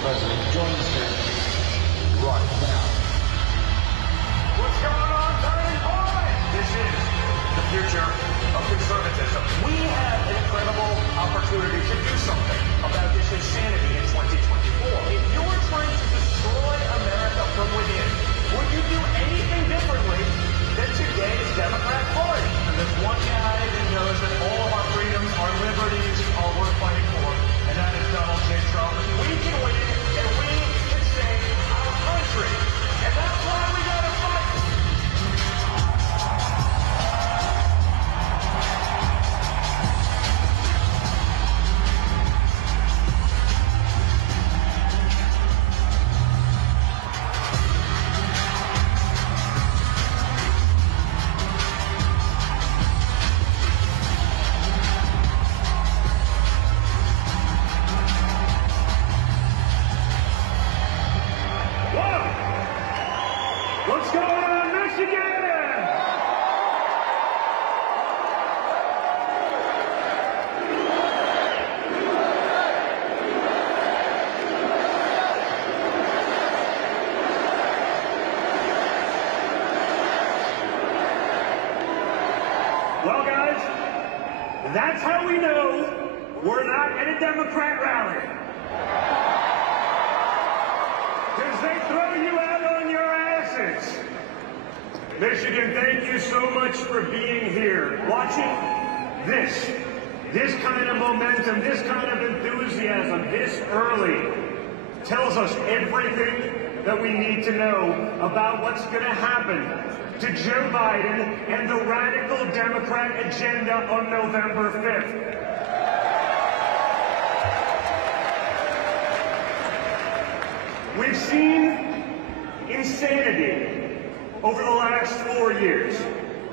President joins him right now. What's going on, Turning Point? This is the future of conservatism. We have an incredible opportunity to do something about this insanity in 2024. If you're trying to destroy America from within, would you do anything differently than today's Democrat Party? And there's one guy that knows that all of our freedoms, our liberties are worth fighting for, and that is Donald J. Trump. We can win, and we can save our country. And that's why we gotta fight. What's going on, Michigan? Well, guys, that's how we know we're not at a Democrat rally. Because they throw you out on your asses. Michigan, thank you so much for being here. Watching this kind of momentum, this kind of enthusiasm this early tells us everything that we need to know about what's going to happen to Joe Biden and the radical Democrat agenda on November 5th. We've seen insanity over the last 4 years.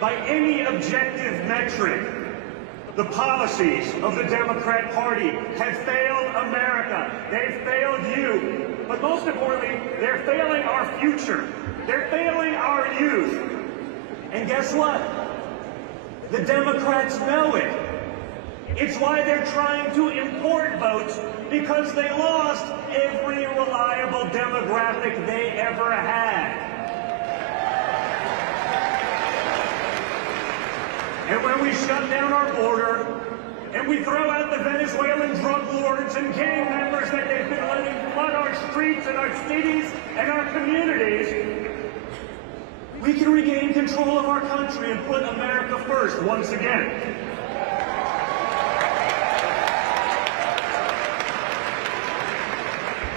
By any objective metric, the policies of the Democrat Party have failed America. They've failed you. But most importantly, they're failing our future. They're failing our youth. And guess what? The Democrats know it. It's why they're trying to import votes, because they lost every reliable demographic they ever had. And when we shut down our border, and we throw out the Venezuelan drug lords and gang members that they've been letting flood our streets and our cities and our communities, we can regain control of our country and put America first once again.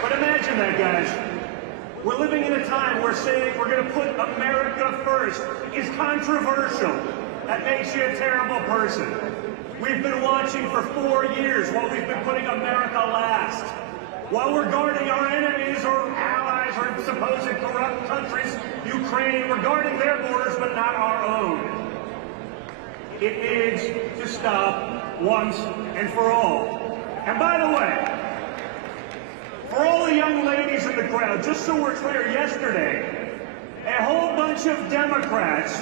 But imagine that, guys. We're living in a time where saying we're going to put America first is controversial. That makes you a terrible person. We've been watching for 4 years while we've been putting America last. While we're guarding our enemies or allies or supposed corrupt countries, Ukraine, we're guarding their borders but not our own. It needs to stop once and for all. And by the way, for all the young ladies in the crowd, just so we're clear, yesterday, a whole bunch of Democrats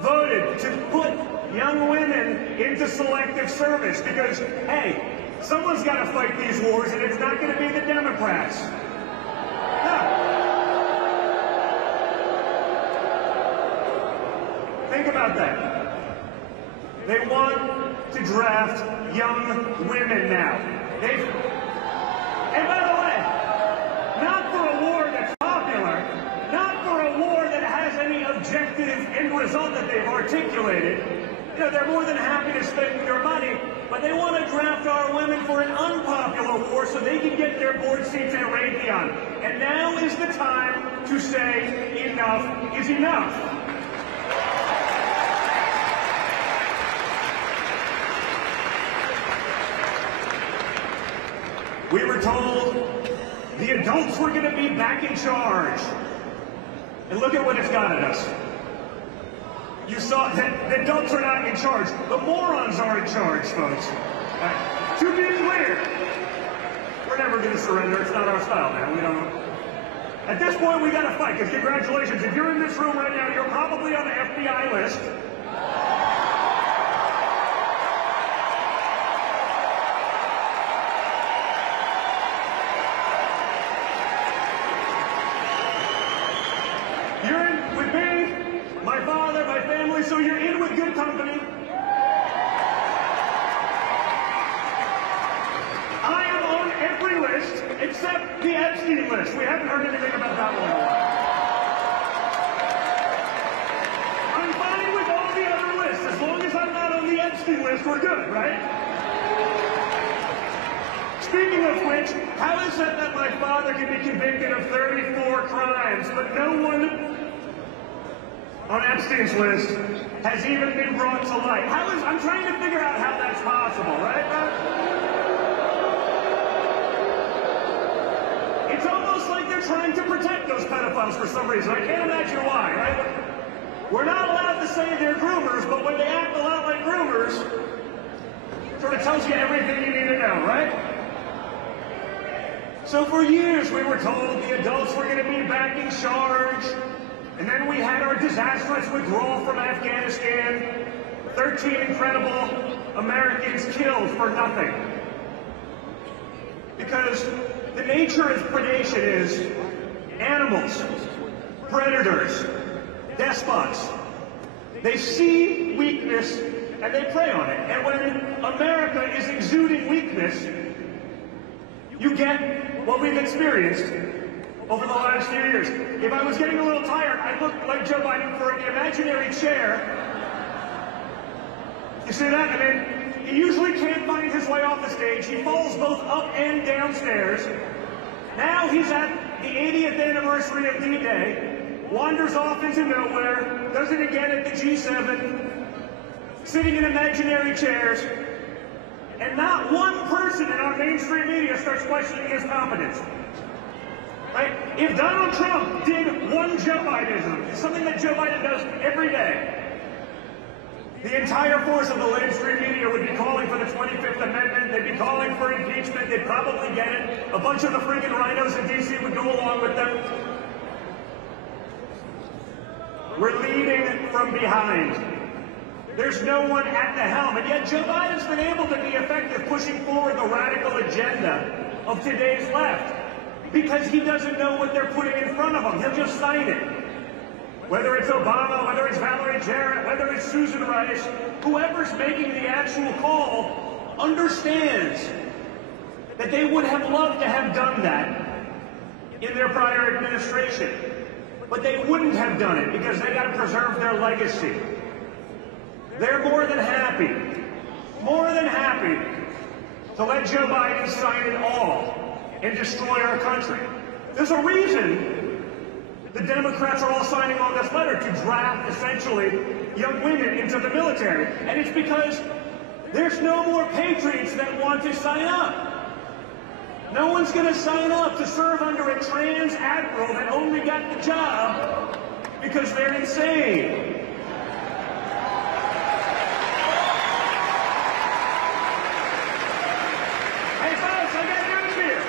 voted to put young women into selective service because, hey, someone's got to fight these wars, and it's not going to be the Democrats. No. Think about that. They want to draft young women now. And by the way, not for a war that's popular, not for a war that has any objective end result that they've articulated. You know, they're more than happy to spend your money, but they want to draft our women for an unpopular war so they can get their board seats at Raytheon. And now is the time to say enough is enough. We were told the adults were going to be back in charge. And look at what it's got at us. You saw that the adults are not in charge. The morons are in charge, folks. To be clear, we're never going to surrender. It's not our style, man. We don't. At this point, we got to fight, because congratulations. If you're in this room right now, you're probably on the FBI list. family, so you're in with good company. I am on every list except the Epstein list. We haven't heard anything about that one in a while. I'm fine with all the other lists. As long as I'm not on the Epstein list, we're good, right? Speaking of which, how is it that my father can be convicted of 34 crimes, but no one on Epstein's list has even been brought to light? I'm trying to figure out how that's possible, right? It's almost like they're trying to protect those pedophiles for some reason. I can't imagine why, right? We're not allowed to say they're groomers, but when they act a lot like groomers, it sort of tells you everything you need to know, right? So for years we were told the adults were going to be back in charge, and then we had our disastrous withdrawal from Afghanistan, 13 incredible Americans killed for nothing. Because the nature of predation is animals, predators, despots. They see weakness and they prey on it. And when America is exuding weakness, you get what we've experienced over the last few years. If I was getting a little tired, I'd look like Joe Biden for an imaginary chair. You see that? I mean, he usually can't find his way off the stage. He falls both up and downstairs. Now he's at the 80th anniversary of D-Day, wanders off into nowhere, does it again at the G7, sitting in imaginary chairs, and not one person in our mainstream media starts questioning his competence. Right? If Donald Trump did one Joe Bidenism, it's something that Joe Biden does every day, the entire force of the mainstream media would be calling for the 25th Amendment. They'd be calling for impeachment. They'd probably get it. A bunch of the freaking rhinos in D.C. would go along with them. We're leading from behind. There's no one at the helm. And yet Joe Biden's been able to be effective pushing forward the radical agenda of today's left because he doesn't know what they're putting in front of him. He'll just sign it. Whether it's Obama, whether it's Valerie Jarrett, whether it's Susan Rice, whoever's making the actual call understands that they would have loved to have done that in their prior administration. But they wouldn't have done it because they got to preserve their legacy. They're more than happy to let Joe Biden sign it all and destroy our country. There's a reason the Democrats are all signing on this letter to draft, essentially, young women into the military. And it's because there's no more patriots that want to sign up. No one's going to sign up to serve under a trans admiral that only got the job because they're insane. Hey folks, I got news here.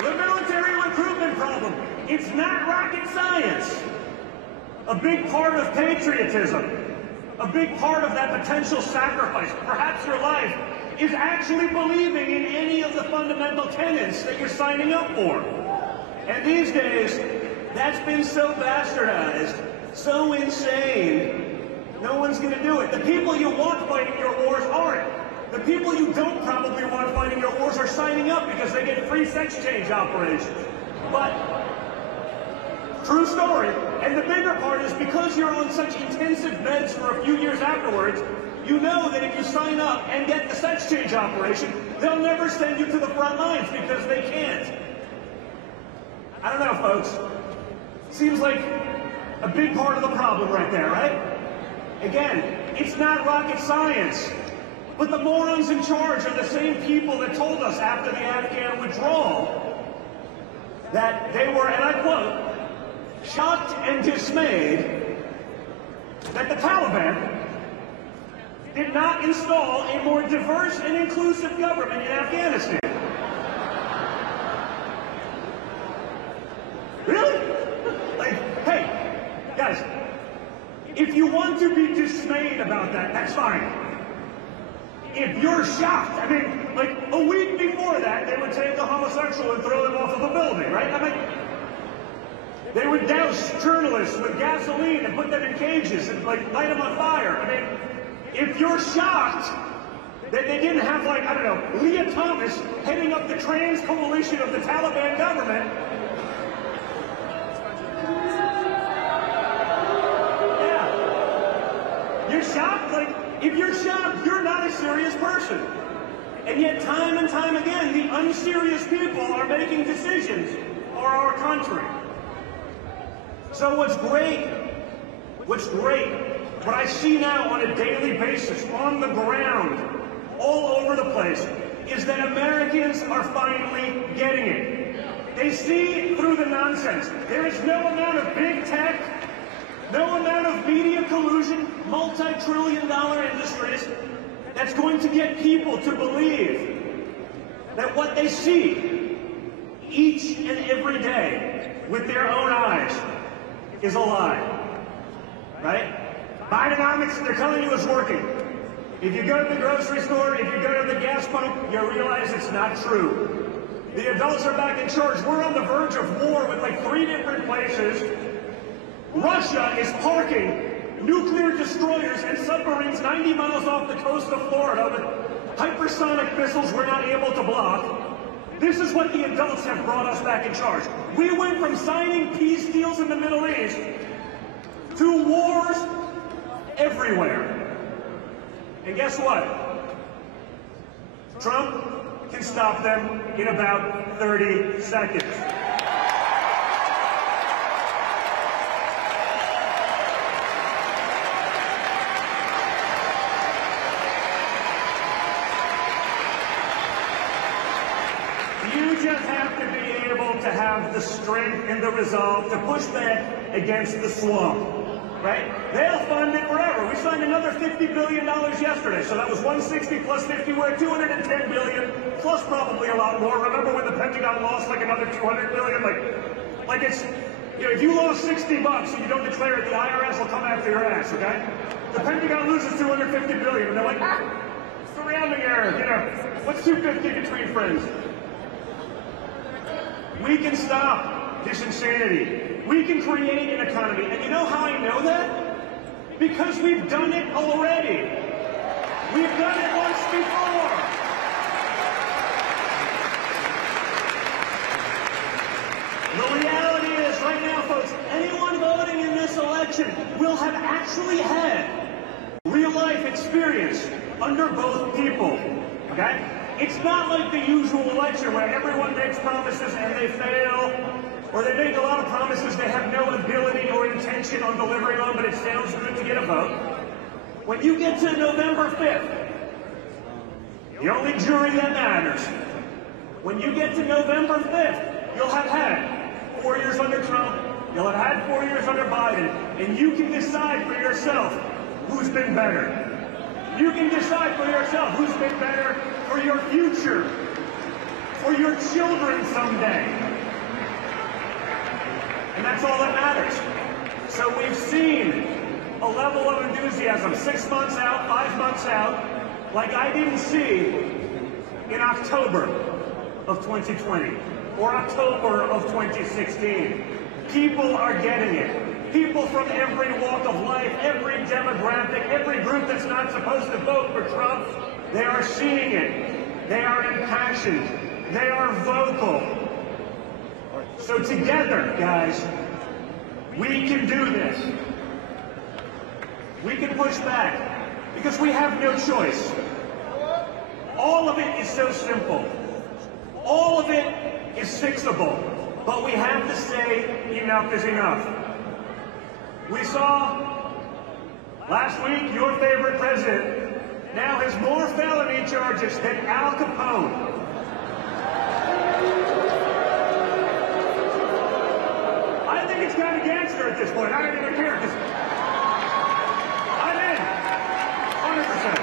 The military recruitment problem. It's not rocket science. A big part of patriotism, a big part of that potential sacrifice, perhaps your life, is actually believing in any of the fundamental tenets that you're signing up for. And these days, that's been so bastardized, so insane, no one's going to do it. The people you want fighting your wars aren't. The people you don't probably want fighting your wars are signing up because they get free sex change operations. But true story, and the bigger part is because you're on such intensive meds for a few years afterwards, you know that if you sign up and get the sex change operation, they'll never send you to the front lines because they can't. I don't know, folks. Seems like a big part of the problem right there, right? Again, it's not rocket science. But the morons in charge are the same people that told us after the Afghan withdrawal that they were, and I quote, shocked and dismayed that the Taliban did not install a more diverse and inclusive government in Afghanistan. Really? Like, hey, guys, if you want to be dismayed about that, that's fine. If you're shocked, I mean, like a week before that, they would take a homosexual and throw him off of a building, right? I mean, They would douse journalists with gasoline and put them in cages and like light them on fire. I mean, if you're shocked that they didn't have, like, I don't know, Leah Thomas heading up the trans coalition of the Taliban government, yeah, you're shocked? Like, if you're shocked, you're not a serious person. And yet, time and time again, the unserious people are making decisions for our country. So what's great, what I see now on a daily basis, on the ground, all over the place, is that Americans are finally getting it. They see through the nonsense. There is no amount of big tech, no amount of media collusion, multi-trillion-dollar industries, that's going to get people to believe that what they see each and every day with their own eyes is a lie, right? Bidenomics, they're telling you, is working. If you go to the grocery store, if you go to the gas pump, you realize it's not true. The adults are back in charge. We're on the verge of war with like 3 different places. Russia is parking nuclear destroyers and submarines 90 miles off the coast of Florida with hypersonic missiles we're not able to block. This is what the adults have brought us back in charge. We went from signing peace deals in the Middle East to wars everywhere. And guess what? Trump can stop them in about 30 seconds. You just have to be able to have the strength and the resolve to push back against the slump, right? They'll fund it forever. We signed another $50 billion yesterday, so that was 160 plus 50, we're at 210 billion, plus probably a lot more. Remember when the Pentagon lost like another 200 billion? Like it's, you know, if you lost 60 bucks and you don't declare it, the IRS will come after your ass, okay? The Pentagon loses 250 billion, and they're like, it's the rounding error, you know, what's 250 between friends? We can stop this insanity. We can create an economy. And you know how I know that? Because we've done it already. We've done it once before. The reality is, right now, folks, anyone voting in this election will have actually had real-life experience under both people, okay? It's not like the usual election where everyone makes promises and they fail, or they make a lot of promises they have no ability or intention on delivering on, but it sounds good to get a vote. When you get to November 5th, the only jury that matters, when you get to November 5th, you'll have had 4 years under Trump, you'll have had 4 years under Biden, and you can decide for yourself who's been better. You can decide for yourself who's been better for your future, for your children someday. And that's all that matters. So we've seen a level of enthusiasm 6 months out, 5 months out, like I didn't see in October of 2020 or October of 2016. People are getting it. People from every walk of life, every demographic, every group that's not supposed to vote for Trump, they are seeing it. They are impassioned. They are vocal. So together, guys, we can do this. We can push back because we have no choice. All of it is so simple. All of it is fixable. But we have to say enough is enough. We saw last week your favorite president now has more felony charges than Al Capone. I think it's kind of gangster at this point. I don't even care. I'm in. 100%.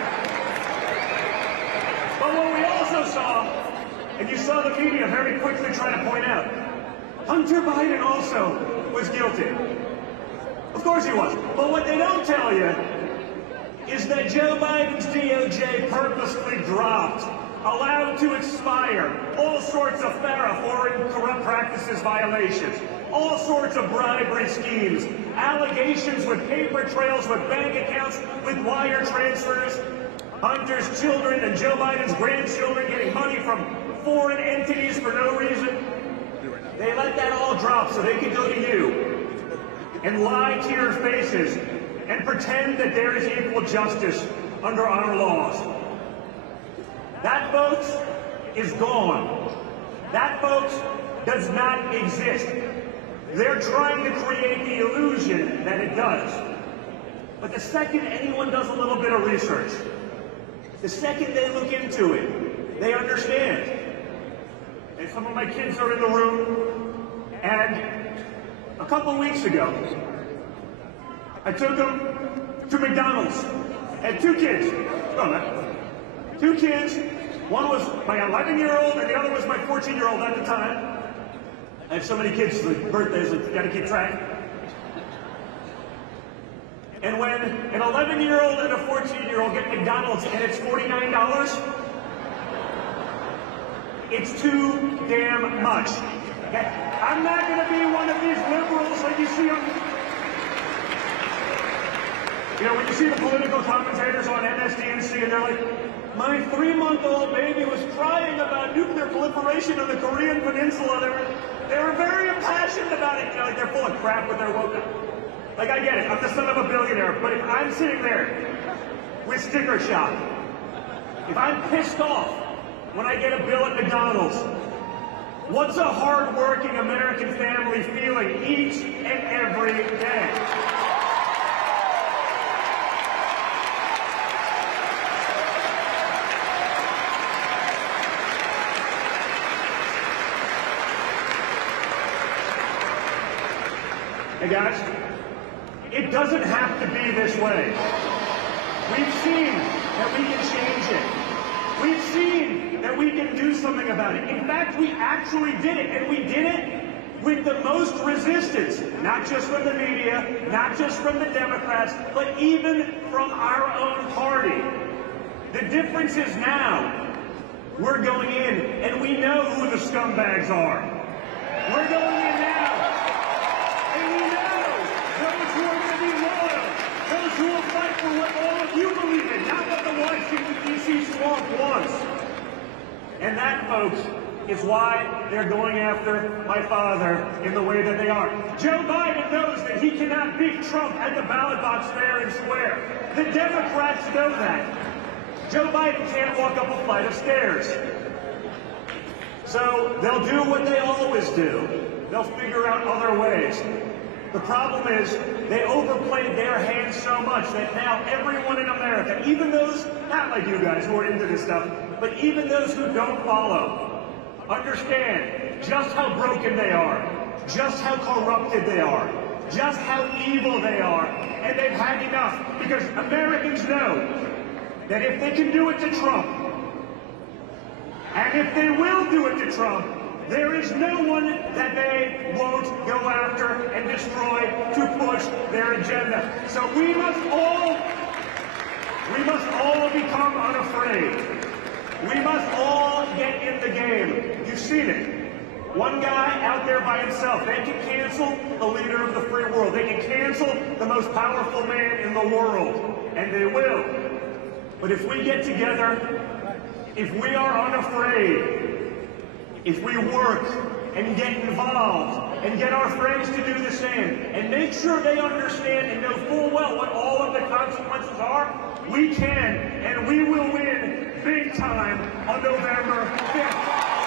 But what we also saw, and you saw the media very quickly trying to point out, Hunter Biden also was guilty. Of course he was. But what they don't tell you is that Joe Biden's DOJ purposely dropped, allowed to expire, all sorts of foreign corrupt practices practices violations, all sorts of bribery schemes, allegations with paper trails, with bank accounts, with wire transfers, Hunter's children and Joe Biden's grandchildren getting money from foreign entities for no reason. They let that all drop so they can go to you and lie to your faces and pretend that there is equal justice under our laws. That, folks, is gone. That, folks, does not exist. They're trying to create the illusion that it does. But the second anyone does a little bit of research, the second they look into it, they understand. And some of my kids are in the room, and a couple weeks ago, I took them to McDonald's. I had two kids. Go on, man. Two kids. One was my 11-year-old, and the other was my 14-year-old at the time. I have so many kids with birthdays, I've got to keep track. And when an 11-year-old and a 14-year-old get McDonald's and it's $49, it's too damn much. Okay? I'm not going to be one of these liberals like you see on... You know, when you see the political commentators on MSDNC and they're like, my 3-month-old baby was crying about nuclear proliferation on the Korean Peninsula. They were very impassioned about it. You know, like they're full of crap with their woke up. Like, I get it. I'm the son of a billionaire. But if I'm sitting there with sticker shock, if I'm pissed off when I get a bill at McDonald's, what's a hard-working American family feeling each and every day? Hey guys, it doesn't have to be this way. We've seen that we can change it. We've seen that we can do something about it. In fact, we actually did it, and we did it with the most resistance, not just from the media, not just from the Democrats, but even from our own party. The difference is now, we're going in, and we know who the scumbags are. We're going in now. And we know those who are going to be loyal, those who will fight for what all of you believe in, not what the Washington, D.C. swamp wants. And that, folks, is why they're going after my father in the way that they are. Joe Biden knows that he cannot beat Trump at the ballot box fair and square. The Democrats know that. Joe Biden can't walk up a flight of stairs. So they'll do what they always do. They'll figure out other ways. The problem is they overplayed their hand so much that now everyone in America, even those, not like you guys who are into this stuff, but even those who don't follow, understand just how broken they are, just how corrupted they are, just how evil they are, and they've had enough because Americans know that if they can do it to Trump, and if they will do it to Trump, there is no one that they won't go after and destroy to push their agenda. So we must all become unafraid. We must all get in the game. You've seen it. One guy out there by himself, they can cancel the leader of the free world. They can cancel the most powerful man in the world, and they will. But if we get together, if we are unafraid, if we work and get involved and get our friends to do the same and make sure they understand and know full well what all of the consequences are, we can and we will win big time on November 5th.